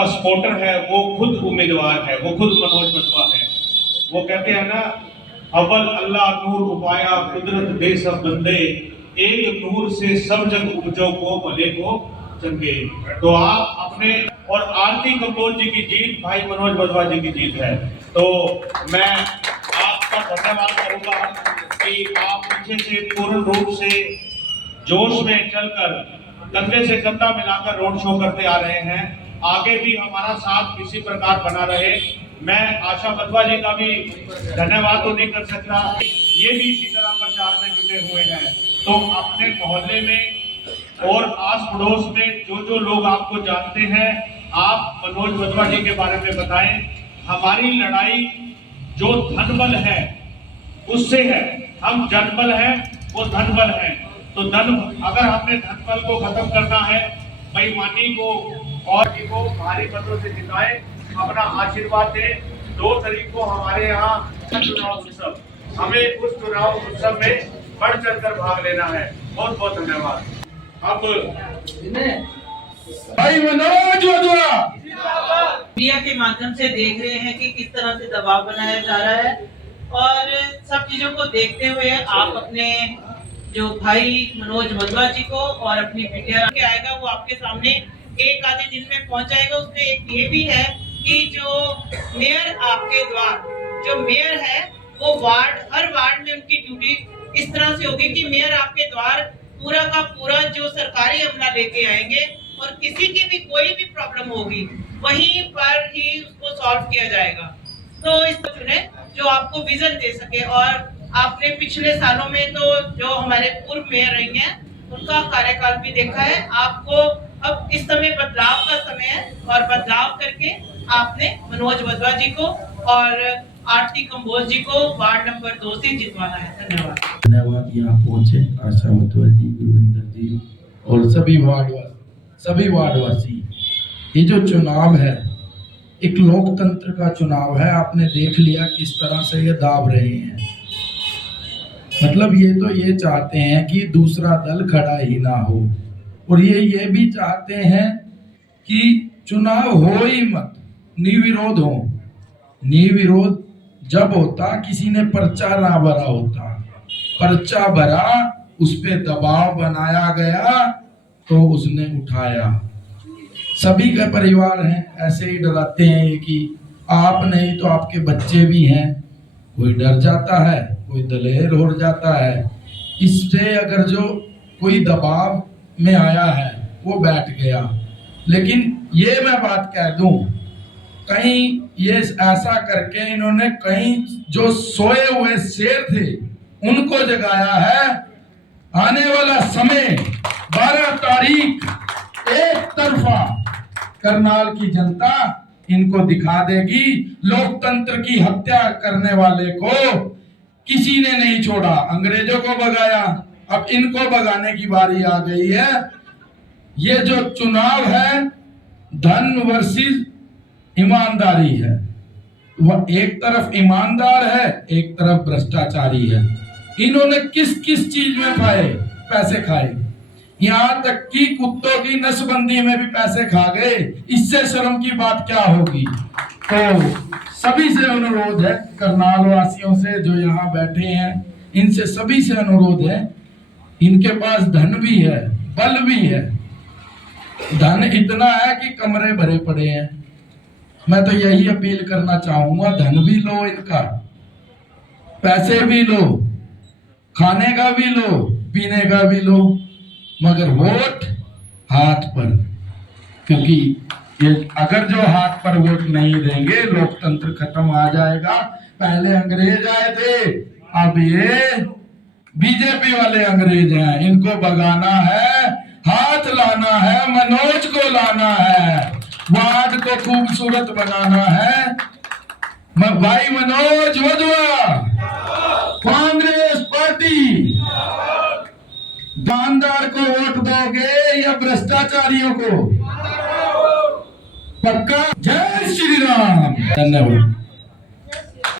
उनका सपोर्टर है, वो खुद उम्मीदवार है, वो खुद मनोज वधवा है। वो कहते हैं ना, अव्वल अल्लाह नूर उपाया कुदरत दे सब बंदे, एक नूर से सब जग उपजो को भले को चंगे। तो आप अपने और आरती कंबोज जी की जीत, भाई मनोज वधवा जी की जीत है। तो मैं आपका धन्यवाद करूंगा कि आप पीछे से पूर्ण रूप से जोश में चलकर कंधे से कंधा मिलाकर रोड शो करते आ रहे हैं। आगे भी हमारा साथ इसी प्रकार बना रहे। मैं आशा वधवा जी का भी धन्यवाद तो नहीं कर सकता, ये भी इसी तरह प्रचार में जुटे हुए हैं। तो अपने मोहल्ले में और आस पड़ोस में जो जो लोग आपको जानते हैं, आप मनोज वधवा जी के बारे में बताएं। हमारी लड़ाई जो धन बल है उससे है, हम जनबल हैं, वो धन बल है। तो धन, अगर हमने धन बल को खत्म करना है, बेईमानी को और को भारी मतों से जिताए, अपना आशीर्वाद दे। 2 तारीख को हमारे यहाँ चुनाव उत्सव, हमें उस चुनाव उत्सव में बढ़ चढ़कर भाग लेना है। बहुत बहुत धन्यवाद। अब भाई मनोज वधवा मीडिया के माध्यम से देख रहे हैं कि किस तरह से दबाव बनाया जा रहा है, और सब चीजों को देखते हुए आप अपने जो भाई मनोज वधवा जी को और अपनी मीडिया के आएगा, वो आपके सामने एक आधे दिन में पहुंच जाएगा। उसमें एक ये भी है कि जो मेयर आपके द्वार, जो मेयर है वो हर वार्ड में उनकी ड्यूटी इस तरह से होगी कि मेयर आपके द्वार पूरा का पूरा जो सरकारी अमला लेके आएंगे, और किसी की भी कोई भी प्रॉब्लम होगी वहीं पर ही उसको सॉल्व किया जाएगा। तो इस चुने जो आपको विजन दे सके। और आपने पिछले सालों में तो जो हमारे पूर्व मेयर रही हैं उनका कार्यकाल भी देखा है। आपको अब इस समय बदलाव का समय है, और बदलाव करके आपने मनोज वधवा जी को और आरती कंबोज जी को वार्ड नंबर 2 से जितवाना है। धन्यवाद। धन्यवाद। यहाँ पहुंचे आशा वधवा जी, गुरविंदर जी और सभी वार्डवासी। ये जो चुनाव है एक लोकतंत्र का चुनाव है। आपने देख लिया किस तरह से ये दाब रहे हैं। मतलब ये तो ये चाहते हैं कि दूसरा दल खड़ा ही ना हो, और ये भी चाहते हैं कि चुनाव हो ही मत, निर्विरोध हो। निर्विरोध जब होता, किसी ने पर्चा ना भरा होता, पर्चा भरा, उस पे दबाव बनाया गया तो उसने उठाया। सभी के परिवार हैं ऐसे ही डराते हैं कि आप नहीं तो आपके बच्चे भी हैं। कोई डर जाता है, कोई दलेर हो जाता है। इससे अगर जो कोई दबाव में आया है वो बैठ गया। लेकिन ये मैं बात कह दूं, कहीं ये ऐसा करके इन्होंने कहीं जो सोए हुए शेर थे उनको जगाया है। आने वाला समय 12 तारीख एक तरफा करनाल की जनता इनको दिखा देगी। लोकतंत्र की हत्या करने वाले को किसी ने नहीं छोड़ा। अंग्रेजों को भगाया, अब इनको भगाने की बारी आ गई है। ये जो चुनाव है धन वर्सेस ईमानदारी है। वह एक तरफ ईमानदार है, एक तरफ भ्रष्टाचारी है। इन्होंने किस किस चीज में पैसे खाए, यहाँ तक कि कुत्तों की नसबंदी में भी पैसे खा गए। इससे शर्म की बात क्या होगी। तो सभी से अनुरोध है, करनाल वासियों से जो यहाँ बैठे हैं, इनसे सभी से अनुरोध है, इनके पास धन भी है, बल भी है। धन इतना है कि कमरे भरे पड़े हैं। मैं तो यही अपील करना चाहूंगा, धन भी लो इनका, पैसे भी लो, खाने का भी लो, पीने का भी लो, मगर वोट हाथ पर। क्योंकि ये अगर जो हाथ पर वोट नहीं देंगे, लोकतंत्र खत्म आ जाएगा। पहले अंग्रेज आए थे, अब ये बीजेपी वाले अंग्रेज हैं। इनको भगाना है, हाथ लाना है, मनोज को लाना है, वार्ड को खूबसूरत बनाना है। भाई मनोज वधवा, कांग्रेस पार्टी। ईमानदार को वोट दोगे या भ्रष्टाचारियों को? पक्का। जय श्री राम। धन्यवाद।